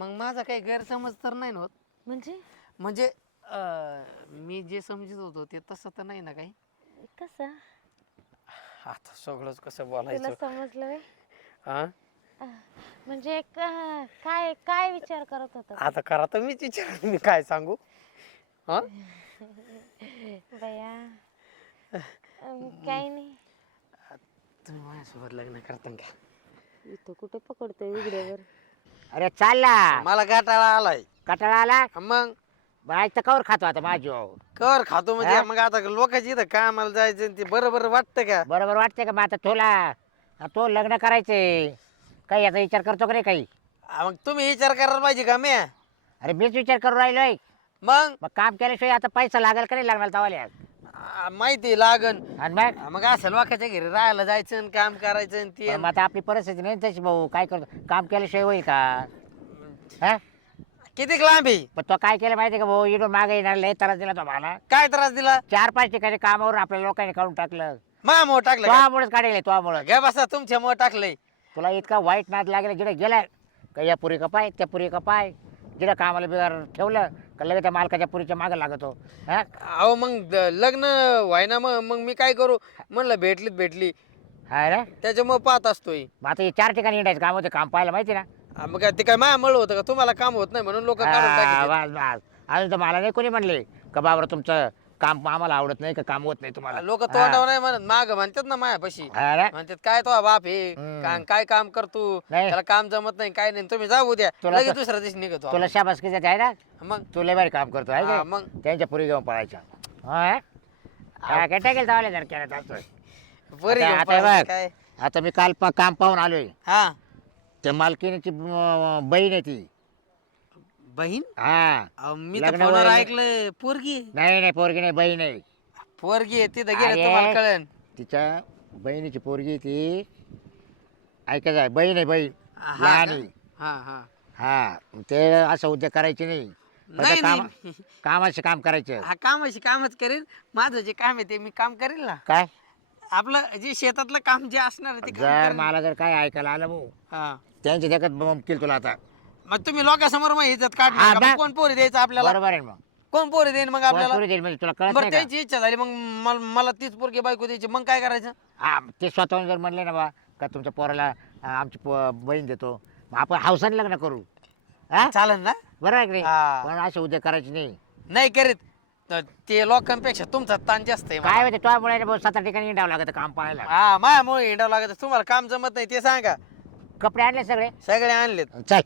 मग माझा काही गैरसमज तर नाही ना होत म्हणजे मी जे समजत होतो ते तसं तर नाही ना काही. कसं आता सगळंच कसं तुला बोलायचं. समजलं व्हय? हा म्हणजे काय काय विचार करत होता तू? आता करा तर मीच विचार मी काय सांगू. हा बया काही नाही. तुम्ही माझ्यासोबत लग्न करता का? इथं कुठे पकडतोय उघड्यावर. अरे चाल ना. मला गाठाळा आलाय. कटाळा आला मग बायचं कवर खातो आता माझी कर खातो म्हणजे हा? मग आता लोकांची इथं कामाला जायचं आणि ते बरोबर वाटतं का? बरोबर वाटते का मग आता तुला तो लग्न करायचे काही याचा विचार करतो का रे काही? मग तुम्ही विचार करायला पाहिजे का मी? अरे मीच विचार करू राहिलोय. मग मग काम केल्याशिवाय आता पैसा लागेल का नाही लागणार तवाल्या? माहिती लागन. आणि मग मग असं लोकांच्या घरी राहायला जायचं आणि काम करायचं आणि ते पण मग आता आपली परिस्थिती नाही तशी भाऊ काय करतो काम केल्याशिवाय होईल का? हा किती लांब आहे? पण तो काय केलं माहिती का भाऊ इकडून मागे येणार लय त्रास दिला तो मला. काय त्रास दिला? 4-5 ठिकाणी कामावरून आपल्या लोकांनी काढून टाकलं. मामुळे टाकलं का? तोमुळेच काढले तोमुळेच. घ्या बसा तुमच्यामुळे टाकलंय. तुला इतका वाईट नाद लागला जिकडे गेलाय का या पुरी का पाय त्या पुरी का पाय जिकडे कामाला बिगार ठेवलं का लगेच त्या मालकाच्या पुरीच्या मागं लागतो. हा अहो मग लग्न व्हायना मग मी काय करू म्हणलं भेटली हा रे त्याच्यामुळे पाहत असतोय. मग आता हे 4 ठिकाणी हिंडायचं काम होते काम पाहायला माहिती ना. मग काय ते काय मायामुळे होतं का? तुम्हाला काम होत नाही म्हणून लोक काढून हा, टाकतात. बस बस अजून तर मला नाही कोणी म्हणले का बाबा तुमचं काम आम्हाला आवडत नाही का काम होत नाही तुम्हाला. लोक तोंडावर नाही म्हणत माग म्हणतात ना मायापाशी. हा रे. म्हणतात काय तो बाप हे हम्म. काय काम करतो नाही. त्याला काम जमत नाही काय नाही तुम्ही जाऊ द्या तुला लगेच तर- दुसऱ्या दिवशी निघतो तुला शाबासकी देते आहे ना. मग तू लय भारी काम करतो आहे हा, का? मग त्यांच्या पुरी घेऊन पळायच्या हा काय टाकेल तवाले जर केलं चालतोय. बरी आता- घेऊन आता पळायचं बघ. काय. आता मी काल काम पाहून आलोय. हा त्या मालकीनीची बहीण आहे ती. बहीण हा अहो, मी तर लग्न फोनवर वगैरे- ऐकलं पोरगी नाही पोरगी नाही बहीण आहे. पोरगी आहे तिथं गेलं अरे. तुम्हाला कळन. तिच्या बहिणीची पोरगी आहे ती. ऐकायचं आहे बहीण आहे बहीण हा लहान का? आहे. हा हा हा ते असं उद्योग करायचे नाही. फक्त नाही, काम नाही. कामाचे काम करायचं. हा कामाशी कामच करेल. माझं जे काम आहे ते मी काम करेल ना. काय आपलं जे शेतातलं काम जे असणार आहे ते काम जर करेल. मला जर काय ऐकायला आलं भाऊ हा त्यांच्या देखत मुमकील तुला आता. मग तुम्ही लोकांसमोर मग इज्जत हा, काढणार का? बा- मग कोण पोरी द्यायचं आपल्याला? बरोबर आहे मग. कोण पोरी देईन मग कोण आपल्याला? पोरी देईल म्हणजे तुला कळत बरं नाही का? त्यांची इच्छा झाली मग मला तीच पोरगी बायको द्यायची मग काय करायचं? हा ते स्वतःहून जर म्हणले ना बा का तुमच्या पोराला आमची बहीण देतो मग आपण हौसाने लग्न करू. हा चालेल ना. बरोबर आहे की नाही? हा. पण असे उद्योग करायचे नाही. नाही करीत तर ते लोकांपेक्षा तुमचा ताण जास्त आहे मला. काय माहिती तुझ्यामुळे ना भाऊ 7 ठिकाणी हिंडावं लागतं काम पाहायला. हा माझ्यामुळे हिंडावं लागत. तुम्हाला काम जमत नाही ते सांगा. कपडे आणले सगळे. सगळे आणलेत. चल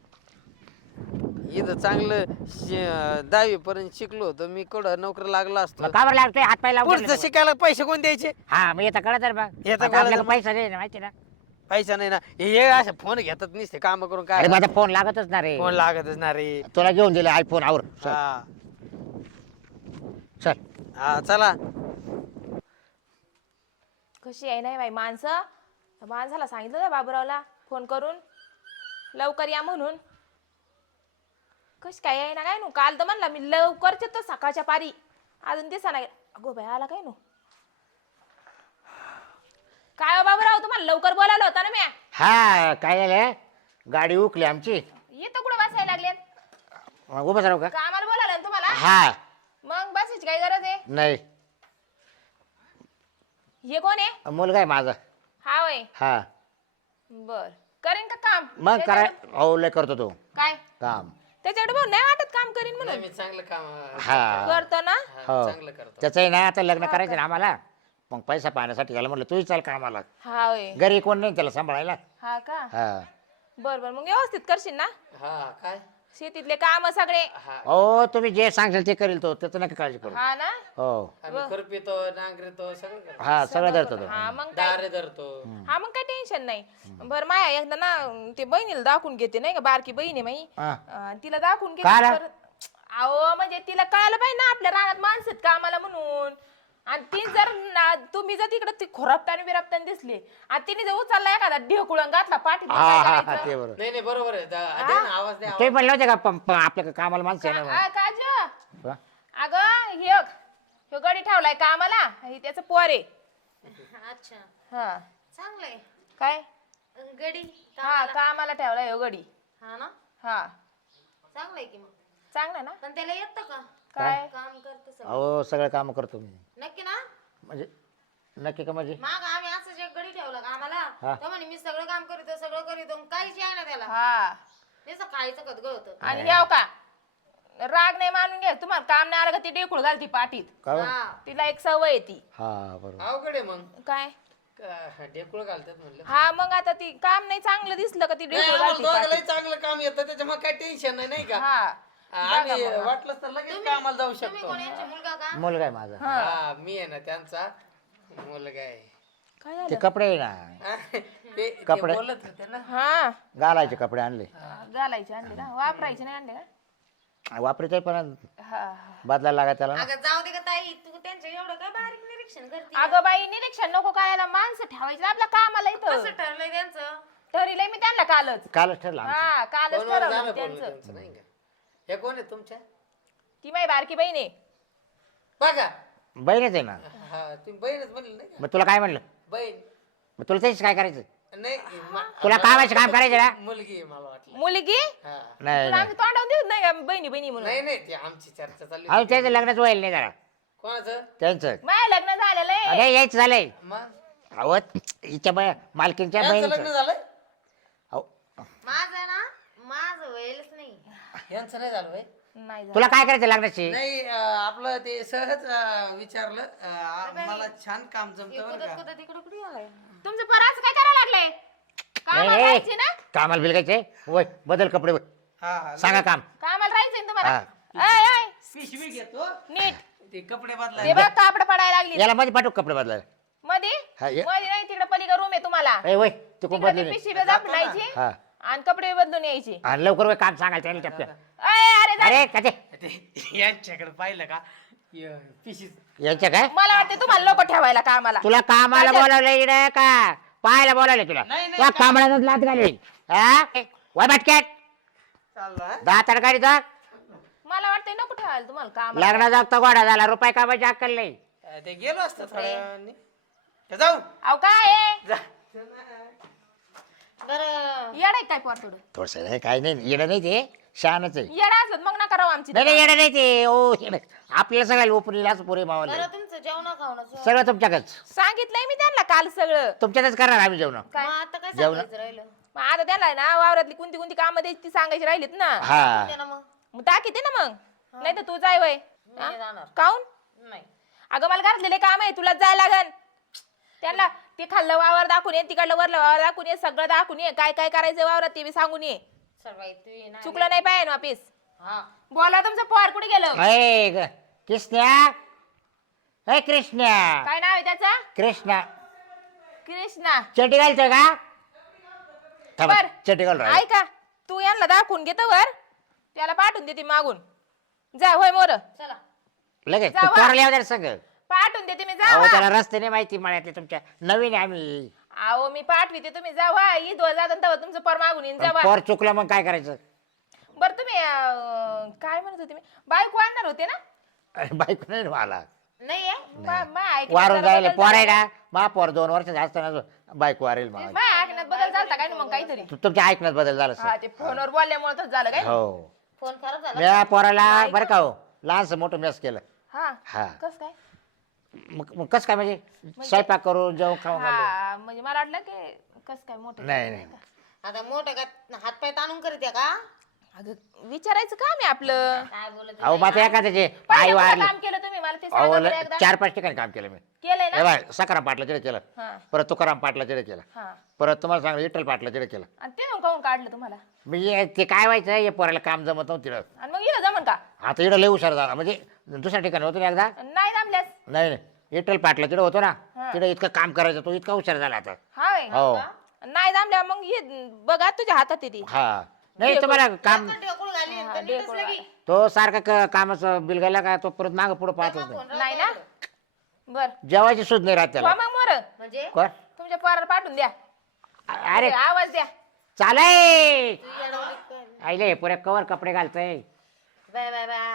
इथं चांगलं 10वी पर्यंत शिकलो होतो मी कुठं नोकरी लागला असतो. मग का बरं लागतोय हात पाय लावून पुढचं ठेवले शिकायला पैसे कोण द्यायचे? हा मग येतं कळत रे मग येतं आता कळतं आपल्याला मग. पैसा नाही ना माहिती ना. पैसा नाही ना हे असे फोन घेतात नसते काम करून अरे काय माझा फोन लागतच ना रे. फोन लागतच ना रे. तुला घेऊन दिले आयफोन आवर. चल हा चल हा चला. कशी आहे नाही बाई माणसं. माणसाला सांगितलं ना बाबूरावला फोन करून लवकर या म्हणून. कशी काय आहे ना काय नु काल तर म्हणला मी लवकरच तर सकाळच्या पारी अजून दिसा नाही. अगो बाई आला काय नु. काय हो बाबूराव तुम्हाला लवकर बोलावलं होतं ना मी. हा काय झालं गाडी उकली आमची. येतं कुठं बसायला लागले. मग उभं राहू का? कामाला बोलावलं ना तुम्हाला. हा मग बसायची काय गरज आहे. नाही हे कोण आहे. मुलगा आहे माझा. हा वय हा बर करेन का काम. मग कराय हो लय करतो तो काय काम. त्याच्याकडे भाऊ नाही वाटत काम करीन नाही, म्हणून. मी चांगलं काम हा करतो ना. हो चांगलं करतो. त्याचं आहे ना आता लग्न करायचं ना आम्हाला. मग पैसा पाहण्यासाठी त्याला म्हटलं तूही चाल कामाला. हा वय घरी कोण नाही त्याला सांभाळायला. हा का हा बर बर मग व्यवस्थित करशील ना हा काय शेतीतले काम सगळे. हा हो तुम्ही जे सांगशाल ते करील तो त्याचं नका काळजी करू. हा ना. हो आम्ही खुरपितो नांगरतो सगळं करतो. हा सगळं धरतो तो. हा मग काय. दारे धरतो. हा मग काय टेन्शन नाही. बर माया एकदा ना ते बहिणीला दाखवून घेते नाही का बारकी बहीण आहे माई. हा. तिला दाखवून घेते काला? अहो म्हणजे तिला कळायला पाहिजे ना आपल्या रानात माणसं आहेत कामाला म्हणून. आणि ती जर ती जर तिकडे ती खोरपतानी बिरपतानी दिसली आणि तिने जर उचलला एखादा ढेकुळून घातला पाठी हा हा हा ते बरोबर. नाही नाही बरोबर आहे. दे ना आवाज द्या. ते म्हणलं होते का आपल्या कामाला माणसं आहे ना काज हा? अगं ह्यो गडी ठेवलाय कामाला हे त्याचं पोर आहे. अच्छा हा चांगलंय काय गडी हा कामाला ठेवलाय ह्यो गडी. हा ना हा चांगलं आहे की मग. चांगलं आहे ना? पण त्याला येतं का काय काम करतं सगळं? अहो सगळं काम करतो मी. नक्की ना? म्हणजे नक्की का म्हणजे माग आम्ही असंच एक गडी ठेवला का हा. आम्हाला तर म्हणे मी सगळं काम करीतो सगळं करीतो काहीच आहे ना त्याला हा नुसतं खायचं खत होतं. आणि हे का राग नाही मानून घ्या तुम्हाला काम नाही आलं का ती डेकुळ घालती पाठीत. का बरं? हा. तिला एक सवय आहे ती. हा बरोबर. अवघड आहे मग काय ढेकुळ घालतात म्हणलं. हा मग आता ती काम नाही चांगलं दिसलं का ती नाही, डेकुळ आम्हाला घालती दोघांनाही पाठीत. चांगलं काम येतं त्याच्यामुळे काही टेन्शन नाही का हा आम्ही वाटलं तर लगेच कामाला जाऊ तुम्ही शकतो. कोण यांचे मुलगा का? मुलगा आहे माझा. हा मी आहे ना त्यांचा मुलगा आहे. काय झालं? ते कपडे आहे ना ते कपडे. बोलत होते ना. हा घालायचे कपडे आणले. घालायचे आणले ना वापरायचे नाही आणले वापरायचे पण का हा बदलायला लागा त्याला ना. अगं जाऊ दे का ताई तू त्यांचं एवढं काय बारीक निरीक्षण करते अगं बाई निरीक्षण नको करायला माणसं ठेवायची आपल्या कामाला इथं कसं ठरलंय त्यांचं? ठरलंय मी त्यांना कालच कालच ठरला आमचं. हा कालच फोनवर झालं ठरवलं बोलणं त्यांचं त्यांचं नाही का हे कोण आहे तुमच्या ती माझी बारकी बहीण आहे बघा बहीणच आहे ना. हा तुम्ही बहीणच म्हणली नाही का? मग तुला काय म्हणलं? बहीण मग तुला तेच काय करायचं? नाही तुला कामाचं काम करायचं ना? मुलगी आहे मला वाटलं. मुलगी हा नाही तुला नाही आमची तोंडावून देत नाही का बहिणी बहिणी म्हणून नाही नाही ती आमची चर्चा चालली अहो त्याचं लग्नच व्हायला नाही जरा कोणाचं त्यांचं. माझ्या लग्न झालेलं आहे अरे यायचं झालंय. मग अहो हिच्या मालकीनच्या यांचं लग्न बहिणीचं. झालंय अहो माझं ना माझं व्हायलाच नाही. यांचं नाही झालं होय? नाही झालं. तुला काय करायचं लग्नाची? नाही आपलं ते सहज विचारलं मला छान काम जमतं बरं का कुठं तिकडं कुठे आलाय? तुमचं पराचं काय करायला लागलंय कामाला ए, राहायची ना कामाला बिलगायचे वय बदल कपडे वय. हा हा सांगा काम. कामाला राहायचंय ना तुम्हाला हा. ऐ, ऐ, पिशवी घेतो नीट ते कपडे ते बदलाय बघ कापड पडायला लागली याला मध्ये पाठवू कपडे बदलायला. मध्ये हा, ये. मध्ये नाही तिकडे पलीकडे रूम आहे तुम्हाला ए वय तू कोण तिकडे बदली ती नाही. पिशवी दाखवायची हा आणि कपडे बदलून यायची आणि लवकर वय काम सांगायचं त्याला टपक्यात. अरे जा. अरे कसे ते यांच्याकडे पाहिलं का पिशवी यांच्या काय मला वाटते तुम्हाला लोक ठेवायला कामाला तुला कामाला काय बोलावलं इकडे का पाहायला बोलावलं तुला नाही, नाही, तुला कामाला लात घाली हा वय भटक्यात चालला दहा तडकाडी जा मला वाटतंय नको ठेवायला तुम्हाला कामाला लग्न जागता गोडा झाला रुपये कामाची अक्कल नाही. ते गेलो असतं थोड्या वेळाने. ते जाऊ अहो काय आहे? जा बरं येडा आहे काय पोर थोडं थोडस काय नाही येणं नाही ते शहाणच आहे. येडा असलं मग नका राहू आमची नाही नाही येणं नाही ते ओ येणं. आपल्याला सगळ्याला उपरीलाच पुरे मावाले बरं तुमचं जेवण खावणं सगळं तुमच्याकच सांगितलंय मी त्यांना काल सगळं तुमच्यातच करणार आम्ही जेवण. काय मग आता काय जेवण? सांगायचं राहिलं? मग आता त्यांना आहे ना वावरातली कोणती कोणती कामं द्यायची ती सांगायची राहिलीत ना हा ते ना मग मग टाकीते ना मग नाही तर तू जाय वय मी नाही जाणार. काऊन नाही अगं मला घरातलेले काम आहे तुला जायला लागन त्यांना ते खाल्लं वावर दाखवून ये तिकडलं वरलं वावर दाखवून ये सगळं दाखवून ये काय काय करायचं वावरात ते बी सांगून ये चल बाई तू ये ना. चुकलं नाही पाहिजे वापिस हा बोला तुमचं पोर कुठे गेलं अय कृष्णा अय कृष्णा काय नाव आहे त्याचा कृष्णा कृष्णा चटी घालतोय का थांबा, बर. चटी घाल राहिला. ऐका तू यांना दाखवून घेतो वर त्याला पाठवून देते मागून जा होय मोर चला लगेच जावा. पोराला येऊ द्या सगळं. पाठवून देते मी अहो जा त्याला रस्ते नाही माहिती मळ्यातले तुमच्या नवीन आहे आम्ही. अहो मी पाठविते तुम्ही जावा ईद जात तेव्हा तुमचं पर मागून येईन जावा पोर चुकलं मग काय करायचं? बरं तुम्ही काय म्हणत होते मी बायको आणणार होते ना अरे बायको नाही ना मला नाही आहे वारून जायला पोर आहे ना मा पोर 2 वर्षाचा असताना बायको वारेल मला. ऐकण्यात बदल झालता काय ना मग काहीतरी तुमच्या ऐकण्यात बदल झाला हा सर. ते फोनवर बोलल्यामुळे तर झालं काय हो फोन खराब झाला मी पोराला बरं का हो लहानसं मोठं मेस केलं. हा हा कस काय मग कसं काय म्हणजे स्वयंपाक करून जेवण खाऊन घालू? हा म्हणजे मला वाटलं की कस काय मोठं नाही नाही आता मोठं का हातपाय ताणून करीत आहे का अगं विचारायचं काम आहे आपलं काय बोलत अहो मग एखाद्याचे आई पहिलं कुठं वारली काम केलं तुम्ही मला ते अहो सांगा बरं एकदा 4-5 ठिकाणी काम केलं मी. केलंय हे ना बाय सकाराम पाटला तिथे केलं हा परत तुकाराम पाटला तिथे केलं हा परत तुम्हाला सांगलं विठ्ठल पाटला तिथे केलं. आणि ते मग काऊन काढलं तुम्हाला मी ते काय व्हायचं हे पोराला काम जमत नव्हतं तिथं. आणि मग इथं जमन का आता इकडं लय हुशार झाला म्हणजे दुसऱ्या ठिकाणी होतो ना एकदा नाही जमल्यास नाही नाही विठ्ठल पाटला तिथे होतो ना हा. तिथे इतकं काम करायचं तो इतका हुशार झाला आता. हाय हो नाही जमल्या मग ये बघा तुझ्या हातात आहे ती हा नाही तुम्हाला काम ढेकूळ घाली हा, तर नीटच ढेकूळ लगी. तो सारखा कामाचं बिल गेला का तो परत मागं पुढं पाहतच नाही. फोन नाही ना बर जेवायची सुध नाही राहत वा त्याला. मग मोर म्हणजे कोण? तुमच्या पोराला पाठवून द्या अरे आवाज द्या चालय तू येडवली काय? आईले पुऱ्या कवर कपडे घालतय. बाय बाय बाय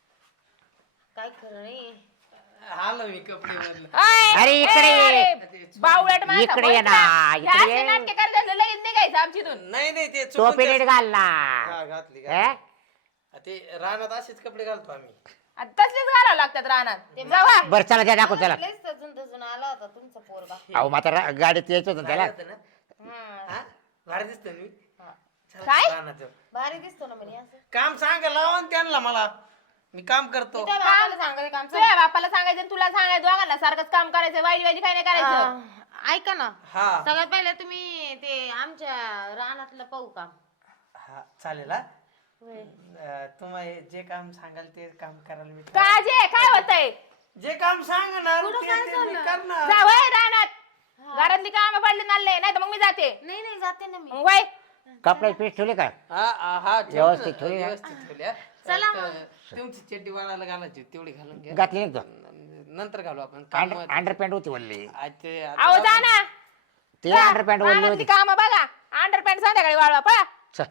काय खरं नाही आलो मी कपडे बदल अरे इकडे ये. बावळट माणसं, इकडे ये बोल ना, ना. इकडे हे असे ये. नाटके करायचं असलं लगेच निघायचं आमच्या इथून नाही नाही ते चुकून टोपी नीट घाल ना हा, घातली हे? ते रानात असेच कपडे घालतो आम्ही. आणि तसलेच घालावं लागतात रानात जावा. बरं चला द्या दाखव त्याला. लयच तजून तजून आला होता तुमचा पोरगा. अहो मात्र गाडीत यायचं होतं त्याला. भारी होतं ना? हा? भारी दिसतो मी. चला, काय? रानात जाऊ. भारी दिसतो ना म्हणे असं. काम सांगा लावा ना त्यांना मला, मी काम करतो. त्या बापाला सांगायचं काम तुझ्या बापाला सांगायचं आणि तुला सांगायचं दोघांना सारखंच काम करायचं. वाईट वाईट काय नाही करायचं. ऐका ना, हा सगळ्यात पहिले तुम्ही ते आमच्या रानातलं पाहू का? हा चालेल. हा तुम्हाला जे काम सांगाल ते काम करायला मी काजे काय होतंय? जे काम सांगणार ते मी करणार. जावय रानात. घरातली काम पडली नाले नाही तर मग मी जाते. नाही नाही जाते ना मी. मग वय कपड्याची पीस ठेवली का? हा व्यवस्थित ठेवली ना? व्यवस्थित ठेवली, हा. चला तर तुमची चड्डी वाळायला घालायची तेवढी घालून घ्या. घातली नाही का? नंतर घालू आपण काम. अंडरपॅन्ट होती वल्ली. अहो जा ना. ती अंडरपॅन्ट वल्ली रानातली होती. काम बघा. अंडरपॅन्ट संध्याकाळी वाळवा पळा. चल.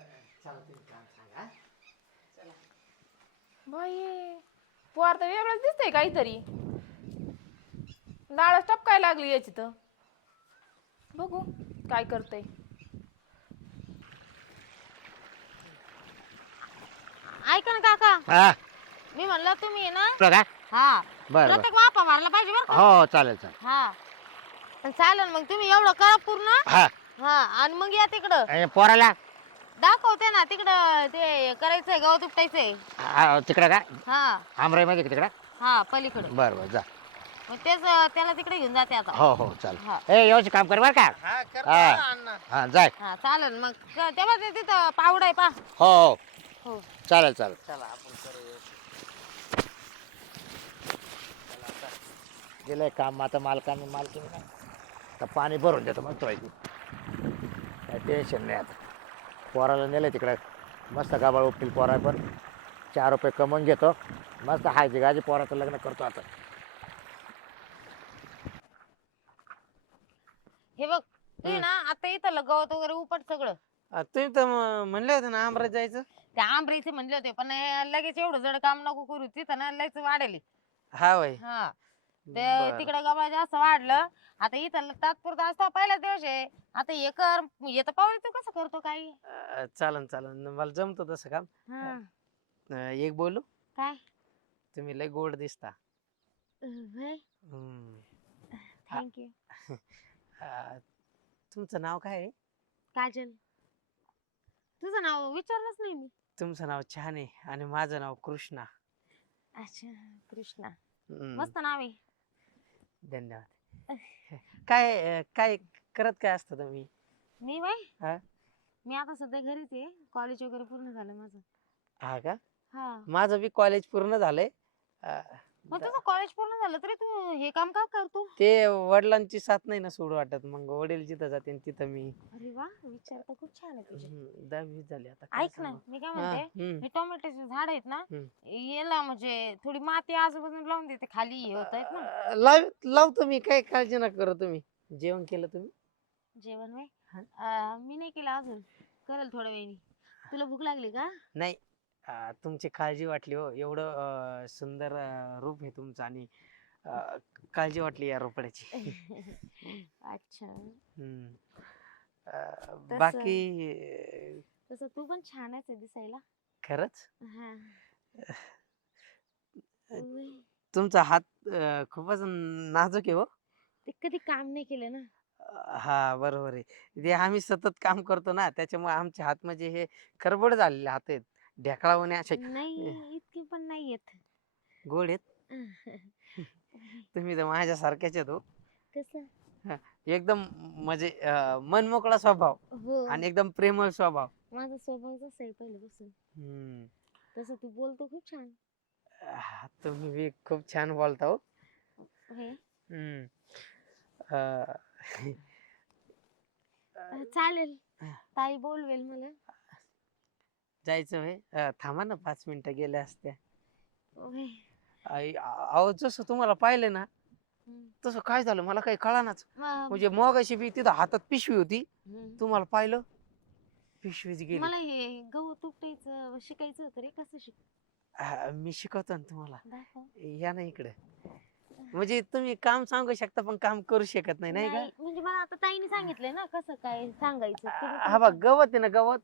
बाई पोर तर वेगळंच दिसतंय काहीतरी. लाळच टपकाय लागली याची तर. बघू काय करतय. ऐका ना काका, हा मी म्हणलं तुम्ही आहे ना, बघा. हा बरं बरं. प्रत्येक वापा मारला पाहिजे बरं का? हो चालेल चालेल. हा पण चालेल मग तुम्ही एवढं करा पूर्ण. हा हा आणि मग या तिकडं आणि पोराला दाखवते ना, तिकडं ते करायचंय गवत उपटायचंय. तिकडं का? हा आमराई मध्ये तिकडं? हा पलीकडं. बरं बरं जा. मग तेच त्याला तिकडे घेऊन जाते आता. हो हो चालेल. ए व्यवस्थित काम कर बरं का? हा करतो हा. ना, अण्णा. हा जाय. हा चालेल मग. तेव्हा ते तिथं पावडा आहे पा. हो हो हो चालेल चालेल. चला आपण करू. गेलंय काम आता मालकाने मालकीने नाही तर पाणी भरून देतो मग तो काय टेन्शन नाही. आता पोराला नेलं तिकडं मस्त गाबाळ उपटील पोरा पण 4 रुपये कमवून घेतो मस्त हायची गाजी पोराचं लग्न करतो आता. हे बघ तुम्ही ना आता इथं गवत वगैरे उपट सगळं. तुम्ही तर म्हणले होते ना आमरात जायचं. त्या आंबरीचे म्हणले होते पण लगेच एवढं जड काम नको करू, तिथं ना लगेच वाढेल. हा वय. हा ते बरं. तिकडे गबा जास्त वाढलं. आता इथं तात्पुरता असता पहिलाच दिवस आहे. आता हे कर हे तर पाहून तू कसं करतो काही. चालन चालन मला जमतो तसं काम. एक बोलू, काय तुम्ही लय गोड दिसता. हम्म. थँक्यू. तुमचं नाव काय आहे? काजल. तुझं नाव विचारलंच नाही मी. तुमचं नाव छान आहे आणि माझं नाव कृष्णा. अच्छा कृष्णा. हम्म. मस्त नाव आहे. धन्यवाद. काय काय करत काय असतं तुम्ही? मी बाई हा? मी आता सध्या घरीच आहे. कॉलेज वगैरे पूर्ण झालं माझं. हा का? हा माझं बी कॉलेज पूर्ण झालंय. मग तुझं कॉलेज पूर्ण झालं तरी तू हे काम का करतो? ते वडिलांची साथ नाही ना सोडू वाटत, मग वडील जिथं जाते तिथं मी. अरे वा विचार तर खूप छान आहे तुझे. 10वी झाली आता. काय ऐक ना सांगू? मी काय हा, म्हणते, हम्म. हे टोमॅटोचे झाड आहेत ना, हम्म. याला म्हणजे थोडी माती आजूबाजूला लावून देते, खाली हे होत आहेत ना. लावतो मी, काय काळजी नका करू तुम्ही. जेवण केलं तुम्ही? जेवण वय हा. मी नाही केलं अजून, करेल थोड्या वेळाने. तुला भूक लागली का? नाही. तुमची काळजी वाटली हो, एवढं सुंदर रूप आहे तुमचं आणि काळजी वाटली या रोपड्याची. अच्छा. हम्म. तसं- बाकी तसं तू पण छानच आहे दिसायला. खरंच हा उय, तुमचा हात खूपच नाजूक आहे हो. ते कधी काम नाही केलं ना. हा बरोबर आहे. ते आम्ही सतत काम करतो ना, त्याच्यामुळे आमचे हात म्हणजे हे खरबड झालेले हात आहेत, ढेकळावणे असे नाही इतके पण नाही येत. गोड आहेत. तुम्ही तर माझ्यासारख्याच आहेत हो. कसं? एकदम म्हणजे मनमोकळा स्वभाव हो आणि एकदम प्रेमळ स्वभाव. माझा स्वभाव तसा आहे पहिल्यापासून. हम्म. तसं तू बोलतो खूप छान. तुम्ही बी खूप छान बोलता हो. हे हम्म. चालेल. ताई बोलवेल मला. जायचं होय. थांबा ना 5 मिनिटं गेल्या असत्या. होय. अहो जसं तुम्हाला पाहिलं ना तसं काय झालं मला काही कळानाच. हा, म्हणजे मगाशी बी तिथं हातात पिशवी होती, हम्म. तुम्हाला पाहिलं पिशवीच गेली. मला हे गहू तुटायचं शिकायचं होतं रे, कसं मी शिकवतो ना तुम्हाला. दाखव. या ना इकडे. म्हणजे तुम्ही काम सांगू शकता पण काम करू शकत नाही, नाही का? म्हणजे मला आता ताईने सांगितलंय ना कसं काय सांगायचं. तुम्ही हा बघ गवत आहे ना, गवत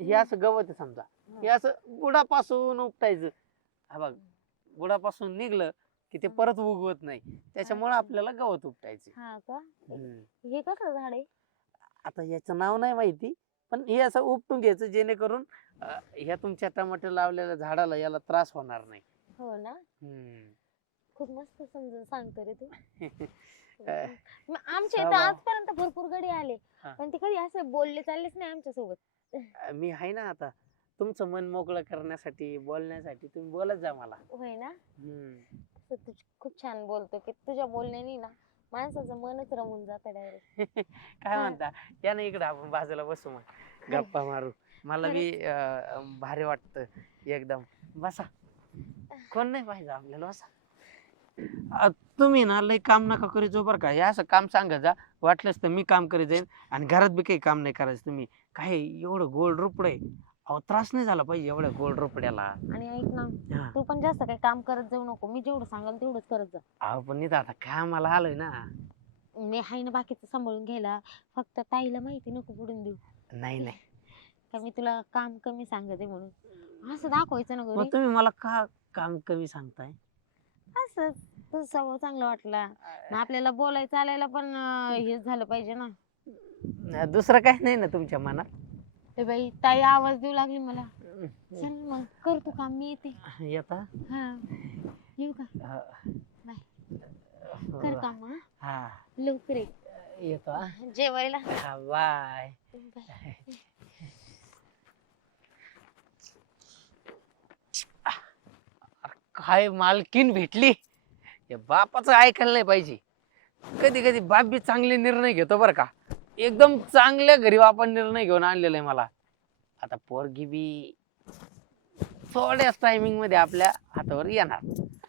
हे असं गवत आहे समजा, हे असं बुडापासून उपटायचं. हा बघ, बुडापासून निघलं की ते परत उगवत नाही, त्याच्यामुळे आपल्याला गवत उपटायचे. हा का? हम्म. हे कसलं झाड आहे? आता याचं नाव नाही माहिती, पण हे असं उपटून घ्यायचं जेणेकरून ह्या तुमच्या टमाटर लावलेल्या झाडाला याला त्रास होणार नाही. हो ना, हम्म. खूप मस्त समजून सांगतो रे तू. अं, मग आमच्या इथं स्वभाव. आजपर्यंत भरपूर गडी आले, हा. पण ते कधी असे बोलले चाललेच नाही आमच्या सोबत. मी आहे ना आता, तुमचं मन मोकळं करण्यासाठी, बोलण्यासाठी तुम्ही बोलत जा मला. होय ना, हम्म. तू खूप छान बोलतो की तुझ्या बोलण्याने ना माणसाचं मनच रमून जातं डायरेक्ट. काय म्हणता, या ना इकडं आपण बाजूला बसू, मग गप्पा मारू. मला बी भारी वाटतं एकदम. बसा, कोण नाही पाहिजे आपल्याला, बसा. तुम्ही ना लय काम नका करीत जाऊ बरं का. हे असं काम सांगत जा, वाटलंच तर मी काम करीत जाईन. आणि घरात बी काही काम नाही करायचं. तुम्ही काय एवढं गोल रोपड आहे, अहो त्रास नाही झाला पाहिजे एवढ्या गोल रोपड्याला. आणि ऐक ना, हा. तू पण जास्त काही काम करत जाऊ नको, मी जेवढं सांगाल तेवढंच करत जा. अहो पण नाही आता कामाला आलोय ना. मी आहे ना बाकीचं सांभाळून घ्यायला, फक्त ताईला माहिती नको पडून देऊ नाही नाही, का मी तुला काम कमी सांगते म्हणून. असं दाखवायचं ना मग घरी, तुम्ही मला का काम कमी सांगताय? असंच तुझं स्वभाव चांगला वाटला ना, आपल्याला बोलायचं चालायला पण हेच झालं पाहिजे ना. दुसरं काही नाही ना तुमच्या मनात? ए बाई, ताई आवाज देऊ लागली मला. चल मग कर तू काम, मी येते. येता? हा, येऊ का? बाय. कर काम हा, हा, लवकर ये. येतो हा. जेवायला. हा, बाय. बाय. काय मालकीन भेटली, या बापाचं ऐकायला नाही पाहिजे. कधी कधी बाप बी चांगले निर्णय घेतो बरं का. एकदम चांगल्या घरी बापा निर्णय घेऊन आणलेला आहे मला. आता पोरगी बी थोड्याच टायमिंग मध्ये आपल्या हातावर येणार.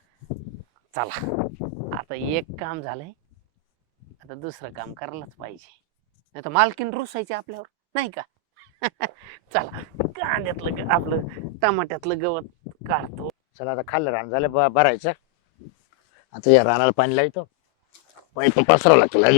चला, आता एक काम झालंय, आता दुसरं काम करायलाच पाहिजे, नाही तर मालकीन रुसायची आपल्यावर, नाही का? चला, कांद्यातलं आपलं टमाट्यातलं गवत काढतो. चला आता खाल्लं रान झालं भरायचं. आता या रानाला पाणी लावतो, पाईप पसरावं लागतं लागेल.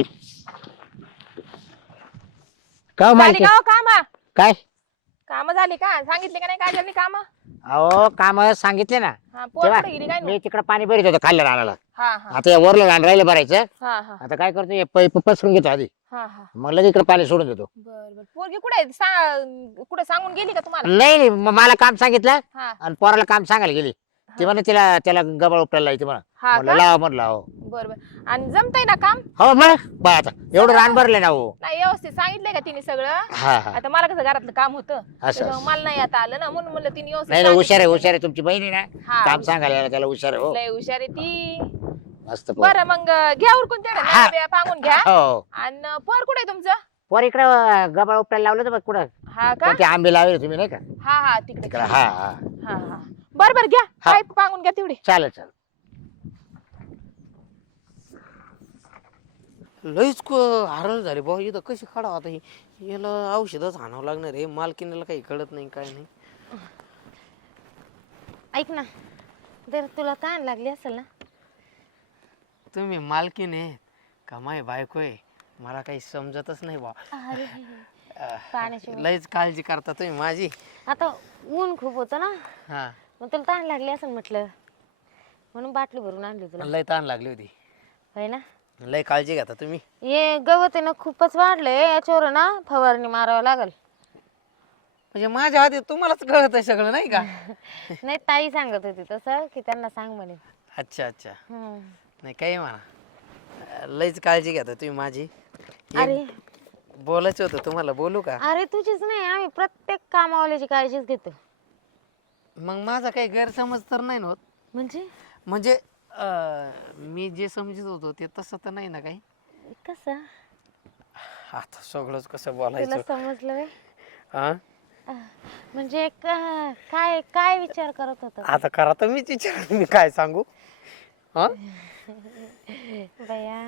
का झाली माहिती का काम? काय? काम झाली का? सांगितले का नाही काय झाली काम? अहो काम सांगितले ना. हा, पोर तेव्हा कुठे गेली काय? मी तिकडे पाणी भरित होतो खाल्लं रानाला. हा हा आता या वरलं रान राहिलं भरायचं. हा हा आता काय करतो, हे पाईप पसरून घेतो आधी, हा हा. मग लगेच इकडे पाणी सोडून देतो. बर बर. पोरगी कुठे कुठे सांगून गेली का तुम्हाला? नाही नाही, मला काम सांगितलं हा आणि पोराला काम सांगायला गेली. ती म्हणे त्याला गबाळ उपटायला लावायची म्हणा. हा म्हणलं का? लावा, म्हणलं हो. बर बर. आणि जमतंय ना काम? हो मग बा, आता एवढं रान भरले ना हो. नाही, व्यवस्थित सांगितलंय का तिने सगळं? हा हा, आता मला कसं घरातलं काम होतं, असं त्याच्यामुळे मला नाही आता आलं ना, म्हणून म्हणलं तिने व्यवस्थित नाही नाही, हुशार आहे सांगितलं. हुशार आहे तुमची बहीण आहे ना, हा, काम सांगायला यायला त्याला हुशार आहे हो. लय हुशार आहे ती. मस्त पोर. बरं मग घ्या उरकून हा. तेवढं पांगून घ्या. हो, आणि पोर कुठे आहे तुमचं? पोर इकडं गबाळ उपटायला लावलं तर बघ कुठं हा का? कोणते आंबे लावले तुम्ही नाही का हा हा, तिकडे. तिकडं. हा हा, हा हा, बर बर, घ्या हा. पाईप पांगून घ्या तेवढी. चालेल चालेल. लईच हरळ झाली भाऊ, इथं कशी काढावं आता ही. याला औषधच आणावं लागणार आहे, मालकीनीला काही कळत नाही काय नाही. ऐक ना, जर तुला ताण लागली असेल ना, तुम्ही मालकीन आहे का माय बायको आहे, मला काही समजतच नाही बा. अरे पाण्याशिवाय लईच काळजी करता तुम्ही माझी. आता ऊन खूप होतं ना, हा, मग तुला ताण लागली असेल म्हटलं, म्हणून बाटली भरून आणली तुला. लय ताण लागली होती. होय ना, लय काळजी घेता तुम्ही. हे गवत आहे ना खूपच वाढलंय, याच्यावर ना फवारणी मारावं लागल. म्हणजे माझ्या आधी तुम्हालाच कळत आहे सगळं, नाही का? नाही, ताई सांगत होती तसं की त्यांना सांग म्हणे. अच्छा अच्छा, हम्म. नाही काही म्हणा. लईच काळजी घेता तुम्ही माझी. एक अरे बोलायचं होतं तुम्हाला, बोलू का? अरे तुझीच नाही, आम्ही प्रत्येक कामावाल्याची काळजीच घेतो. मग माझा काही गैरसमज तर नाही ना होत? म्हणजे मी जे समजत होतो ते तसं तर नाही ना काही? कसं आता सगळंच कसं तुला बोलायचं? समजलं व्हय? हा, म्हणजे काय काय विचार करत होता? आता करा तर मीच विचार, मी काय सांगू? हा, बया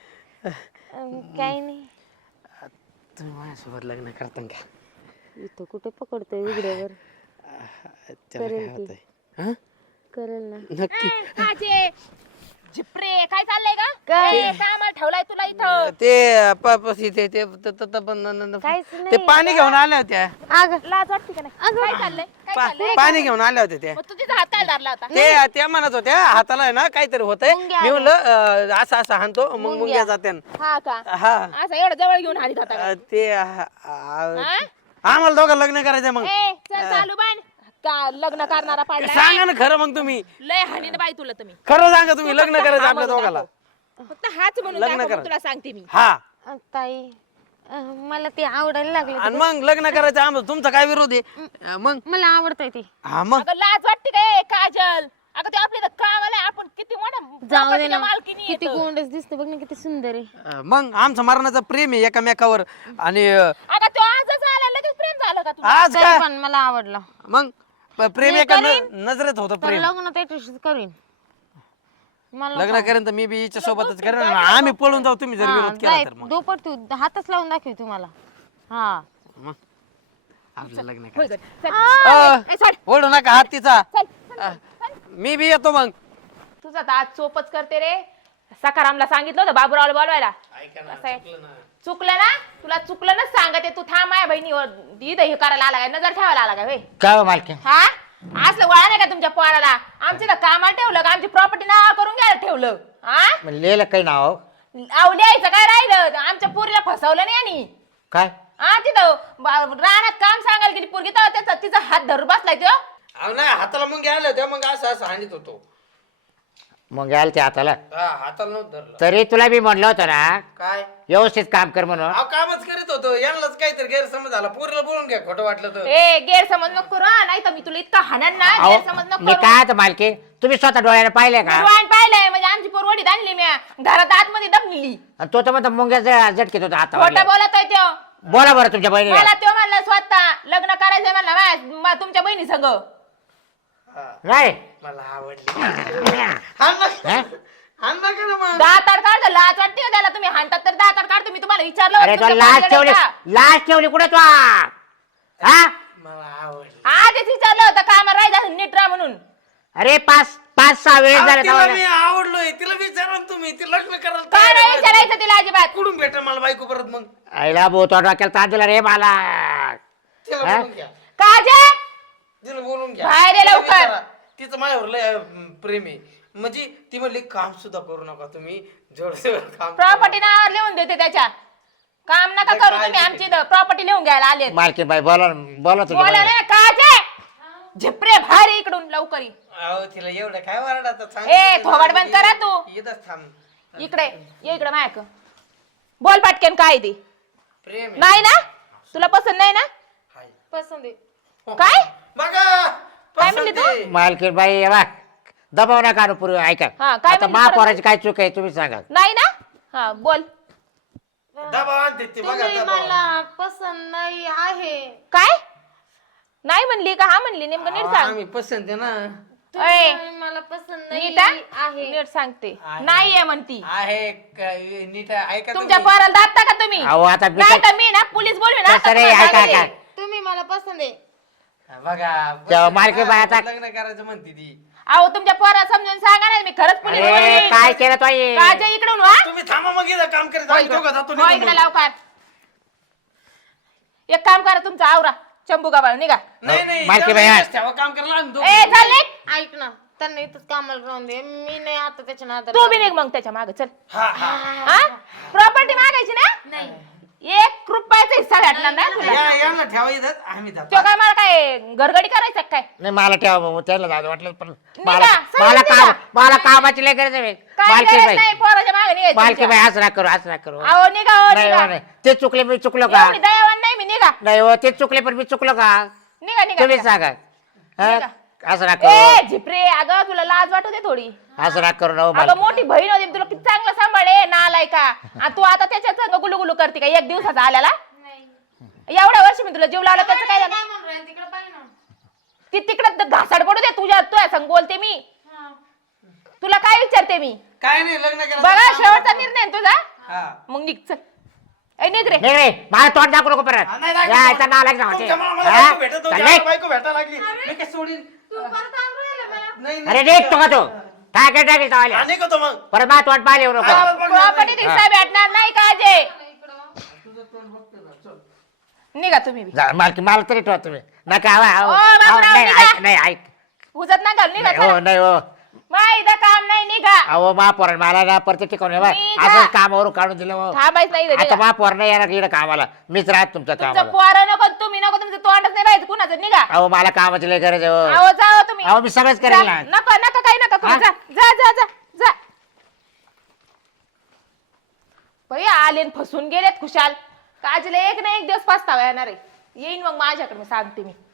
काही नाही, तुम्ही माझ्यासोबत लग्न करता का? इथं कुठे पकडतोय उघड्यावर. त्याला काय करेल की. होतंय? हा, करेल ना. नक्की. झिपरे काय चाललंय का काय? ए, कामाला ठेवलाय तुला इथं ते काहीच ते नाही. पाणी घेऊन आल्या होत्या अगं लाज वाटते का नाही काय चाललंय काय चाललंय पाणी घेऊन आल्या होत्या त्या मग तू तिचा हात काय धरला होता ते त्या म्हणत होत्या हाताला आहे ना काहीतरी होतंय मुंग्या मी म्हणलं असं असं हाणतो मग मुंग्या जात्या हा का हा असं एवढं जवळ घेऊन हानीत होता का? ते हा? आम्हाला दोघं लग्न करायचंय मग ए चल चालू बाण का लग्न करणारा पाडला सांगा ना खरं मग तुम्ही लय हानीन बाई तुला तुम्ही खरं सांगा तुम्ही लग्न करायचं आपल्या दोघाला फक्त हाच म्हणून लग्न दाखव, करा. मग तुला सांगते मी हा ताई मला ते आवडायला लागले आणि मग लग्न करायचं आम्हाला तुमचा काय विरोध आहे मग मला आवडतंय ते हा मग अगं लाज वाटते काय काजल अगं ते आपल्या इथं कामाला आहे, आपण किती मोठा जाऊ दे property ला ना मालकीणी किती येतो. गोंडच दिसते बघ ना किती सुंदर आहे मग आमचं मरणाचं प्रेम आहे एकामेकावर आणि अगं तो आजच आला लगेच प्रेम झालं का तुला आज तरी काय पण मला आवडलं मग प्रेम मी एका करीन. नजरेत होतं तर प्रेम लग्न त्याच्याशीच करीन मला लग्न करेन तर मी बी हिच्या सोबतच करेन आणि आम्ही पळून जाऊ तुम्ही जर विरोध केला तर मग दोपट तू हातच लावून दाखव तुम्हाला हा मग आपलं लग्न होय करायचं. गं. चल. ए, सोड. ओढू नका हात तिचा चल, चल, चल. मी बी येतो मग तुझा तर आज चोपच करते रे सकारामला सांगितलं होतं बाबूरावला बोलवायला असं आहे. चुकलं ना तुला चुकलं ना सांगते तू थांब माझ्या बहिणी इथं हे करायला आला काय नजर ठेवायला आला काय होय काय हो मालकी हा असलं वळा नाही का तुमच्या पोराला आमच्या तर कामाला ठेवलं का आमची प्रॉपर्टी नाव करून घ्यायला ठेवलं हा लिहिलं काही नाव अहो लिहायचं काय राहिलं आमच्या पोरीला फसवलं नाही आणि काय हा तिथं रानात काम सांगायला गेली पोरगी तेव्हा त्याचा तिचा हात धरून बसलाय तो अहो नाही हाताला मग आल्या होत्या मग असं असं हाणीत होतो मग यायला ते हाताला हाताला नव्हतं धरलं तरी तुला मी म्हणलं होतं ना काय व्यवस्थित काम कर म्हणून अहो कामच करीत होतो यांनाच काहीतरी गैरसमज झाला पोरीला बोलून घ्या खोटं वाटलं तर ए गैरसमज नको करू हा, नाही तर मी तुला इतका हाणन ना अहो, गैरसमज नको मी करू. काय आता मालकी तुम्ही स्वतः डोळ्याने पाहिले का वाण पाहिलंय म्हणजे आमची पोरवडीत आणली मी घरात आतमध्ये दबलेली आणि तो तर म्हणतो मुंग्या झटकीत होता खोटा हातावर बोलत आहे तो बोला बरं तुमच्या बहिणीला मला तो म्हणला स्वतः लग्न करायचंय म्हणला तुमच्या बहिणी संग नाही मला आवडली हा? नका ना मग दाताड काढतो लाज वाटते का त्याला तुम्ही हाणतात तर दाताड काढतो मी तुम्हाला विचारलं अरे होतं तो तुमच्या लाच पोरगीला ठेवली का? लाच ठेवली कुठे तू हा मला आवडली आधीच विचारलं होतं कामाला राहायचं नीट राहा म्हणून अरे पाच पाच सहा वेळेस झाले तिला तेव्हा. मी आवडलोय तिला विचारा ना तुम्ही ती लग्न करायला काय तयार नाही आहे. विचारायचं तिला अजिबात कुठून भेटेल मला बायको परत मग आईला बोतो डोक्याला ताण दिला रे मला तिला हा? बोलून घ्या काजे तिला बोलून घ्या बाहेर ये तिला लवकर. विचारा. तिचं माझ्यावर लय प्रेम आहे म्हणजे ती म्हणली काम सुद्धा करू नका तुम्ही जोर काम प्रॉपर्टी नावावर लिहून देते त्याच्या काम नका काय करू काय तुम्ही आमची प्रॉपर्टी लिहून घ्यायला आले मालकी बाई बोला बोला तुझ्या बोला बहिणीला. रे काजे झिपरे भारी इकडून लवकर ये. अहो तिला एवढं काय वरडात ए, थोबाड बंद करा तू. इथंच थांब इकडे ये इकडे मायक बोल पाटकेन काय ते प्रेम आहे. नाही ना तुला पसंत नाही ना हाय. पसंत आहे काय बघा काय म्हणली पसंत तू? आहे. मालकी बाई ये बा दबाव नका आणू पूर्वी ऐका हा, काय आता म्हणली महापौराची काय चूक आहे तुम्ही सांगा नाही ना हा बोल दबाव आणते ती बघा तुम्ही दबाव. मला पसंत नाही आहे काय नाही म्हणली का हा म्हणली नेमकं नीट सांग आम्ही पसंत आहे ना अय, तुम्ही मला पसंत नीट नाही हा? आहे नीट सांगते आहे. नाहीये म्हणती आहे नीट ऐका तुमच्या तुम्ही. पोराला दाबता का तुम्ही अहो आता मी नाही काय- तर मी ना पोलीस बोलवे ना तसं आता रे तुम्हाला ऐका सांगते. ऐका तुम्ही मला पसंत आहे बघा तेव्हा पसंत मालकी ना, बाई आता- लग्न करायचं म्हणते ती अहो तुमच्या पोरा समजून सांगा ना मी खरंच पोलीस अरे बोलवीन. काय केलं तो आई? काजल इकडून वा तुम्ही थांबा मग इथं काम करीत हो आम्ही दोघं जातो इकडं. हो निघून इकडं मग. लवकर एक काम करा तुमचा आवरा चंबू गाबाळ निघा नाही नाही मालकी बाई, इथं ठेवा काम करायला आम्ही दोघं. ए चल निघ. ऐक ना त्यांना इथंच कामाला राहून दे मी नाही आता त्याच्या नादाला तू बी निघ मग त्याच्या मागे चल हा हा हा प्रॉपर्टी मागायची ना नाही 1 रुपयाचा हिस्सा भेटणार नाही तुला यांना ठेवा इथं आम्ही जातो तो काय मला काय घरगडी करायचं का काय नाही मला ठेवा मग त्याला जाऊ वाटलं पण निघा, मला सरळ मला निघा. काम मला कामाची लय गरज आहे काय मालकी गरज बाई नाही पोराच्या मागे निघायचं मालकी तुमच्या. बाई असं ना करू असं ना करू अहो निघा हो नाही निघा हो, नाही ते चुकले मी चुकलो का एवढी दयावान नाही मी निघा नाही हो ते चुकले पण मी चुकलो का निघा निघा तुम्ही निघा. सांगा हा? निघा. असं ना ए करू झिपरे अगं तुला लाज वाटू दे थोडी असं ना करू ना हो अगं मालकी. मोठी बहीण होती तुला किती चांगलं सांभाळे नालाय का आणि तू आता त्याच्या संग गुलू गुलू करते का 1 दिवसाचा आल्याला एवढ्या वर्ष मी तुला जीव लावला त्याचं काय झालं काय म्हणून राहिले तिकडे पाहिजे ना ती तिकडं घासाड पडू दे तुझ्या संग बोलते मी तुला काय विचारते मी काय नाही लग्न करायचं बघा काम शेवटचा करतो. निर्णय आहे तुझा हा. मग निघ चल ए निघ रे नाही नाही मला तोंड दाखवू नको परत हा, नाही दाखवत. यायचा नालायक ना होते. तुमच्या मला हा? बायको भेटत होती, चल निघ. आता बायको भेटायला लागली मी काय सोडीन तू परत आणून राहिला मला नाही अरे नाही. निघ तो का तो टाकेल चावल्या आणि का तो मग परत मात वाट पाहिले नको प्रॉपर्टी हिस्सा भेटणार नाही का अजय निघा तुम्ही बी. मालकी मला तरी ठेवा तुम्ही नका ओ, बाबराव, नाही निघा. ऐक नाही ऐक उजत ना घाल निघा नाही, हो नाही हो इथं काम नाही निघा अहो महापौर मला ना परत टिकवणे बाय निघा. असं कामावरून काढून दिलं हो. थांबायच नाही इथं, आता निघा. महापौर नाही येणार इकडे कामाला मीच राहत तुमच्या तुमचं कामाला पोरं नको तुम्ही नको तुमचं तोंडच नाही राहायचं कुणाचं निघा अहो मला कामाची लय गरज आहे हो. अहो जाओ तुम्ही अहो मी सगळंच करेल ना नका नका काही नका करू. हा? जा जा जा जा जा बाई आले न फसून गेलेत खुशाल काजले एक ना एक दिवस पाचतावा येणार आहे येईन मग माझ्याकडे मी सांगते मी